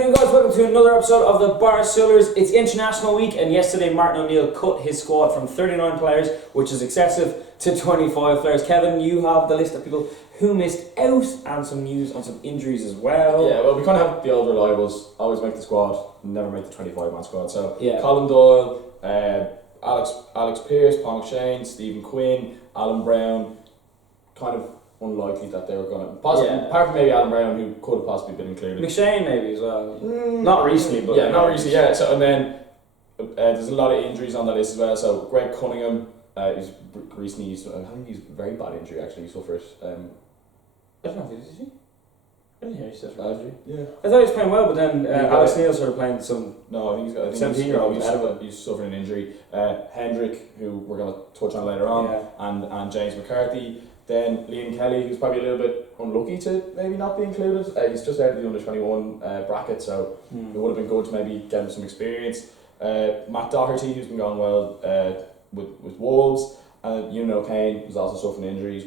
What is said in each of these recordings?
do, guys? Welcome to another episode of the Barcelers. It's International Week, and yesterday Martin O'Neill cut his squad from 39 players, which is excessive, to 25 players. Kevin, you have the list of people who missed out and some news on some injuries as well. Yeah, well, we kind of have the old reliables. Always make the squad, never make the 25-man squad. So yeah. Colin Doyle, Alex Pearce, Paul McShane, Stephen Quinn, Alan Brown. Kind of unlikely that they were going to, apart from maybe Alan Brown, who could have possibly been included. McShane maybe as well. Not recently, but not recently. Yeah. So and then there's a lot of injuries on that list as well. So Greg Cunningham, he's recently I think he's a very bad injury actually. He suffered. I don't know if he. I didn't hear he suffered an injury. Yeah. I thought he was playing well, but then Alex Neill started playing some. No, I think he's got. 17-year-old. He's suffering an injury. Hendrick, who we're going to touch on later on, and James McCarthy. Then Liam Kelly, who's probably a little bit unlucky to maybe not be included. He's just out of the under-21 bracket, so it would have been good to maybe get him some experience. Matt Doherty, who's been going well with Wolves, and Kane, who's also suffering injuries.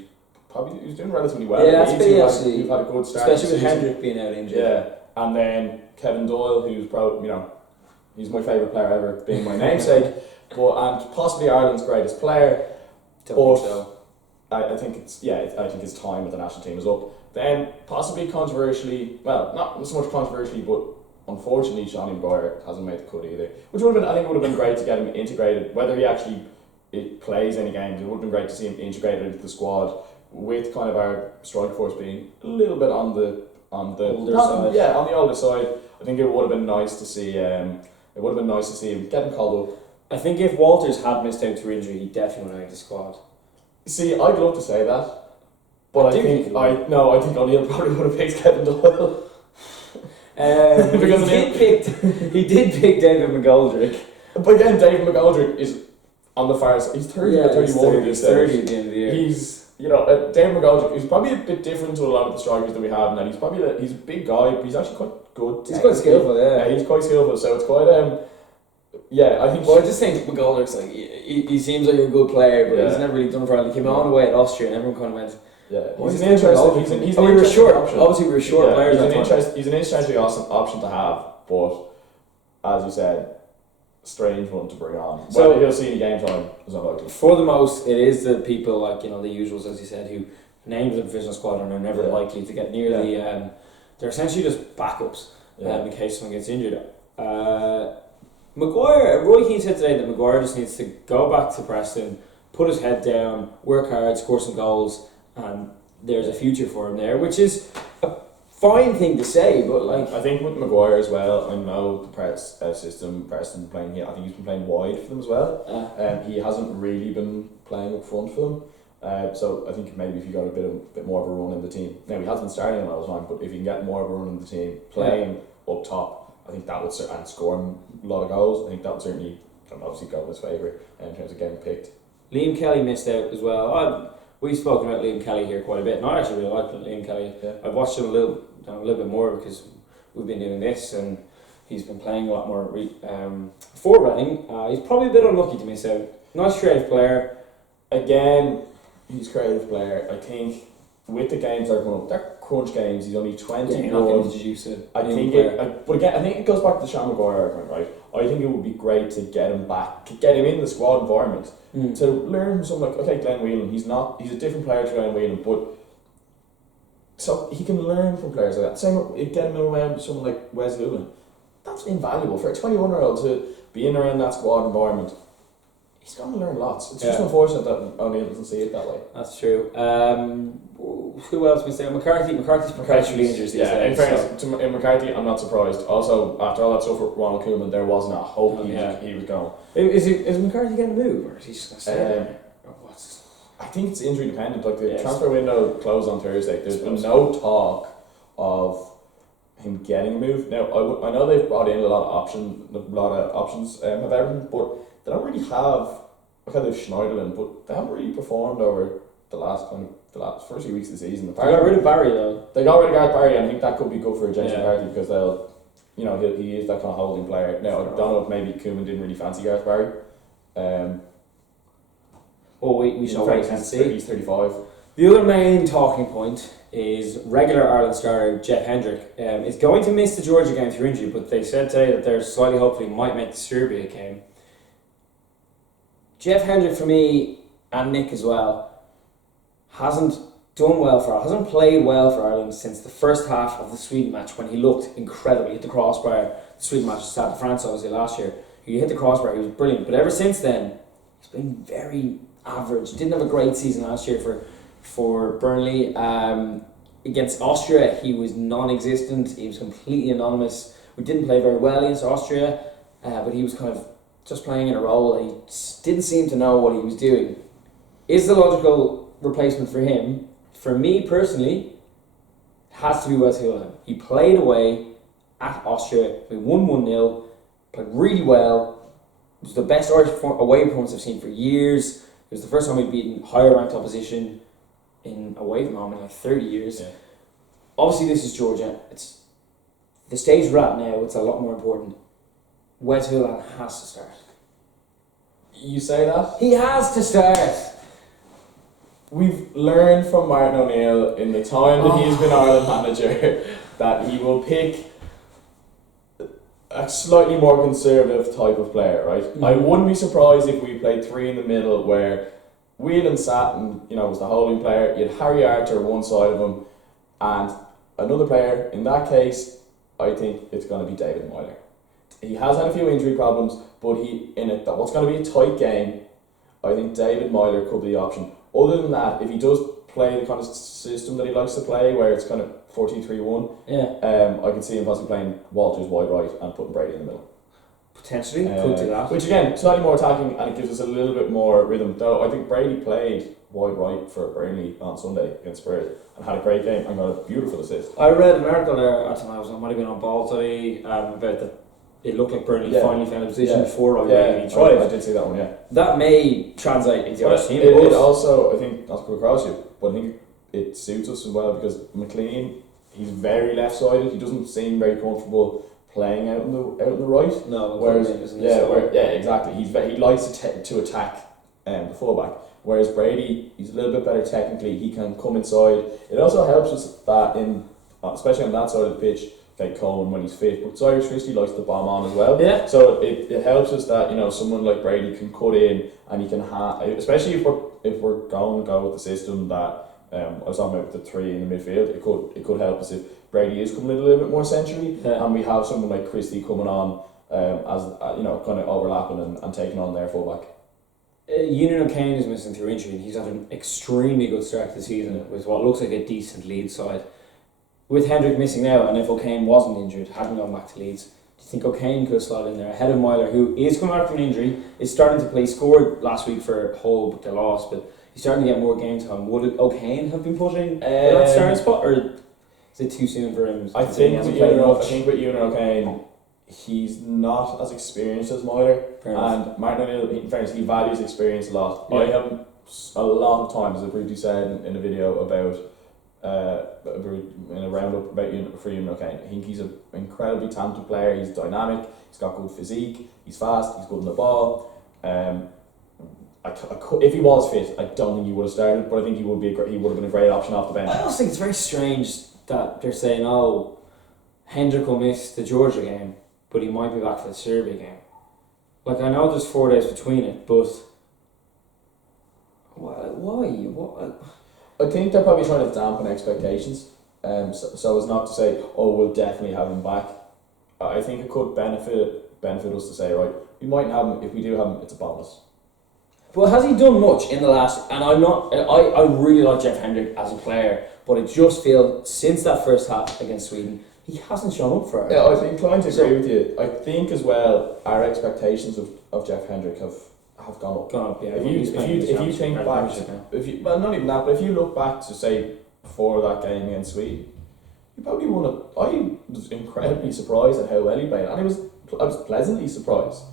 Probably he's doing relatively well. Yeah, that's pretty actually. We've had a good start, especially with Hendrick being out injured. Yeah, and then Kevin Doyle, who's probably he's my favourite player ever, being my namesake, and possibly Ireland's greatest player. Don't think so. I think his time with the national team is up. Then possibly controversially, well, not so much controversially, but unfortunately, Seanie Maguire hasn't made the cut either. Which would have been, I think, it would have been great to get him integrated. Whether he actually plays any games, it would have been great to see him integrated into the squad with kind of our strike force being a little bit on the older side. Yeah, on the older side. I think it would have been nice to see. It would have been nice to see him get him called up. I think if Walters had missed out through injury, he definitely would have made the squad. See, I'd love to say that, but I think O'Neill probably would have picked Kevin Doyle. Because he did pick David McGoldrick. But again, David McGoldrick is on the far side. He's 30 or 31. He's 30 at the end of the year. He's David McGoldrick is probably a bit different to a lot of the strikers that we have, and that he's a big guy, but he's actually quite good. He's quite skillful, yeah. He's quite skillful, so it's quite I think. Well, I just think McGoldrick's like he seems like a good player, but he's never really done for it. He came on away at Austria, and everyone kind of went. Yeah, he's an interesting. We were short. Obviously, we were short players. He's an interesting option to have, but as you said, strange one to bring on. So whether he'll see any game time is unlikely. For the most, it is the people like the usuals, as you said, who named the provisional squad and are never likely to get near the. They're essentially just backups in case someone gets injured. Maguire, Roy Keane said today that Maguire just needs to go back to Preston, put his head down, work hard, score some goals, and there's a future for him there, which is a fine thing to say, but I think with Maguire as well, I know the press system, Preston playing here, I think he's been playing wide for them as well. He hasn't really been playing up front for them. So I think maybe if you got a bit more of a run in the team, now he hasn't been starting all the time, but if you can get more of a run in the team, playing up top, I think that would and scoring a lot of goals. I think that would certainly obviously go in his favour in terms of getting picked. Liam Kelly missed out as well. We've spoken about Liam Kelly here quite a bit, and I actually really like Liam Kelly. Yeah. I've watched him a little bit more because we've been doing this, and he's been playing a lot more for Reading. He's probably a bit unlucky to miss out. Nice creative player. Again, he's a creative player. I think with the games that are coming up, they're crunch games. He's only 21. I think it goes back to the Seanie Maguire argument, right? I think it would be great to get him back, to get him in the squad environment, to learn from someone like Glenn Whelan. He's a different player to Glenn Whelan, but so he can learn from players like that. Same with get him around someone like Wes Lublin. That's invaluable for a 21-year-old to be in around that squad environment. He's going to learn lots. It's just unfortunate that O'Neill doesn't see it that way. That's true. Who else was there? McCarthy's perpetually injured these days. In fairness to McCarthy, I'm not surprised. Also, after all that stuff with Ronald Koeman, there wasn't a hope he was going. Is McCarthy going to move, or is he just going to stay there? I think it's injury dependent. Like the transfer window closed on Thursday. There's been no talk of him getting a move. Now I know they've brought in a lot of options of everything, but they don't really have. Okay, they've Schneiderlin, but they haven't really performed over the last first few weeks of the season. They got rid of Barry though. They got rid of Gareth Barry, and I think that could be good for James McCarthy because they'll, he is that kind of holding player. Now I don't know if maybe Koeman didn't really fancy Gareth Barry. We shall wait and see. He's 35. The other main talking point is regular Ireland starter Jeff Hendrick is going to miss the Georgia game through injury, but they said today that they're slightly hopefully might make the Serbia game. Jeff Hendrick, for me, and Nick as well, hasn't done well for Ireland, hasn't played well for Ireland since the first half of the Sweden match when he looked incredible. He hit the crossbar. The Sweden match started France obviously last year. He hit the crossbar, he was brilliant. But ever since then, he's been very average. Didn't have a great season last year for Burnley. Against Austria, he was non-existent. He was completely anonymous. We didn't play very well against Austria, but he was kind of just playing in a role. He didn't seem to know what he was doing. Is the logical replacement for him? For me personally, it has to be Wes Hoolahan. He played away at Austria. We won 1-0, played really well. It was the best Irish away performance I've seen for years. It was the first time we'd beaten higher ranked opposition in away from home in like 30 years. Yeah. Obviously this is Georgia. It's the stage we're at now, it's a lot more important. Wes Hoolahan has to start. You say that? He has to start. We've learned from Martin O'Neill in the time that he's been Ireland manager that he will pick a slightly more conservative type of player, right? Mm-hmm. I wouldn't be surprised if we played three in the middle where Whelan sat and, was the holding player. You had Harry Arter on one side of him and another player. In that case, I think it's going to be David Meyler. He has had a few injury problems, but what's going to be a tight game, I think David Meyler could be the option. Other than that, if he does play the kind of system that he likes to play, where it's kind of 4-2-3-1, I can see him possibly playing Walters wide right and putting Brady in the middle. Potentially, could do that. Which again, slightly more attacking, and it gives us a little bit more rhythm. Though I think Brady played wide right for Burnley on Sunday against Spurs and had a great game and got a beautiful assist. I read an article there, I don't know, it might have been on Ball today, about that. It looked like Burnley finally found a position before I did see that one, yeah. That may translate into our team. It also, I think, not to come across you, but I think it suits us as well because McLean, he's very left-sided. He doesn't seem very comfortable playing out in the right. No, whereas exactly. He likes to attack the fullback. Whereas Brady, he's a little bit better technically. He can come inside. It also helps us that especially on that side of the pitch. Like Coleman when he's fit, but Cyrus Christie likes to bomb on as well. Yeah. So it helps us that someone like Brady can cut in and he can especially if we're going to go with the system that I was talking about with the three in the midfield. It could help us if Brady is coming in a little bit more centrally, and we have someone like Christie coming on as kind of overlapping and taking on their fullback. Ewan O'Kane is missing through injury, and he's had an extremely good start to the season with what looks like a decent Leeds side. With Hendrick missing now, and if O'Kane wasn't injured, hadn't gone back to Leeds, do you think O'Kane could slot in there ahead of Meyler, who is coming back from an injury, is starting to play, scored last week for Hull, but they lost, but he's starting to get more game time. Would O'Kane have been pushing that starting spot, or is it too soon for him? I think with Ewan O'Kane, he's not as experienced as Meyler, and Martin O'Neill, in fairness, he values experience a lot. Yeah. I have a lot of times, as I briefly said in a video about in a roundup about Ewan O'Kane. I think he's an incredibly talented player. He's dynamic. He's got good physique. He's fast. He's good on the ball. If he was fit, I don't think he would have started, but I think he would have been a great option off the bench. I also think it's very strange that they're saying, Hendrick will miss the Georgia game, but he might be back for the Serbia game. Like, I know there's 4 days between it, but why? What? I think they're probably trying to dampen expectations, so as not to say, we'll definitely have him back. I think it could benefit us to say, right, we might have him. If we do have him, it's a bonus. But has he done much in the last? And I really like Jeff Hendrick as a player, but I just feel since that first half against Sweden, he hasn't shown up for it. Yeah, I'm inclined to agree with you. I think as well our expectations of Jeff Hendrick have gone up. Yeah. If you think back, not even that, but if you look back to say before that game against Sweden, you probably I was incredibly surprised at how well he played, and I was pleasantly surprised.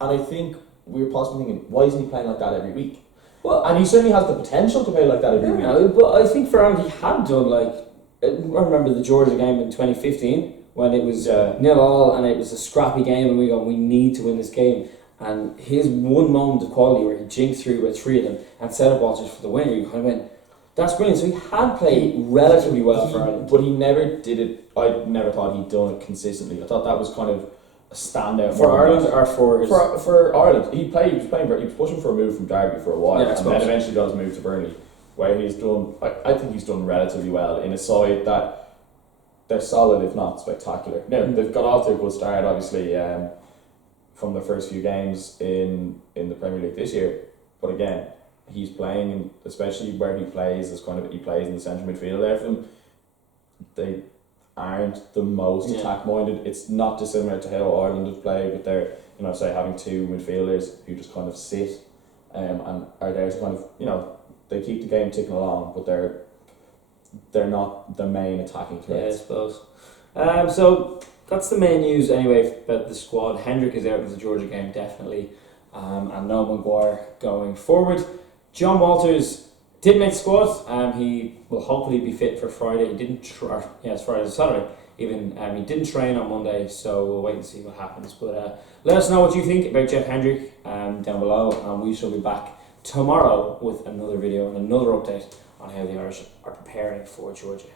And I think we were possibly thinking, why isn't he playing like that every week? Well, and he certainly has the potential to play like that every week. No, but I think for him he had done I remember the Georgia game in 2015 when it was 0-0 and it was a scrappy game, and we need to win this game. And his one moment of quality where he jinked through with 3 of them and set up Walters for the winner, you kind of went, That's brilliant. So he had played relatively well for Ireland, but he never did it. I never thought he'd done it consistently. I thought that was kind of a standout for Ireland or for his... for Ireland. He was pushing for a move from Derby for a while, Yeah, and then eventually got his move to Burnley, where he's done. I think he's done relatively well in a side that they're solid, if not spectacular. Now they've got off to a good start, obviously, from the first few games in the Premier League this year. But again, he's playing, especially where he plays, he plays in the central midfield there for them. They aren't the most attack minded. It's not dissimilar to how Ireland have played with their, say having two midfielders who just kind of sit and are there to kind of, they keep the game ticking along, but they're not the main attacking threats. Yeah, I suppose. So that's the main news anyway about the squad. Hendrick is out of the Georgia game, definitely, and Neill Maguire going forward. John Walters did make the squad. He will hopefully be fit for Friday. He didn't try. Yeah, it's Friday, Saturday. Even he didn't train on Monday, so we'll wait and see what happens. But let us know what you think about Jeff Hendrick down below, and we shall be back tomorrow with another video and another update on how the Irish are preparing for Georgia.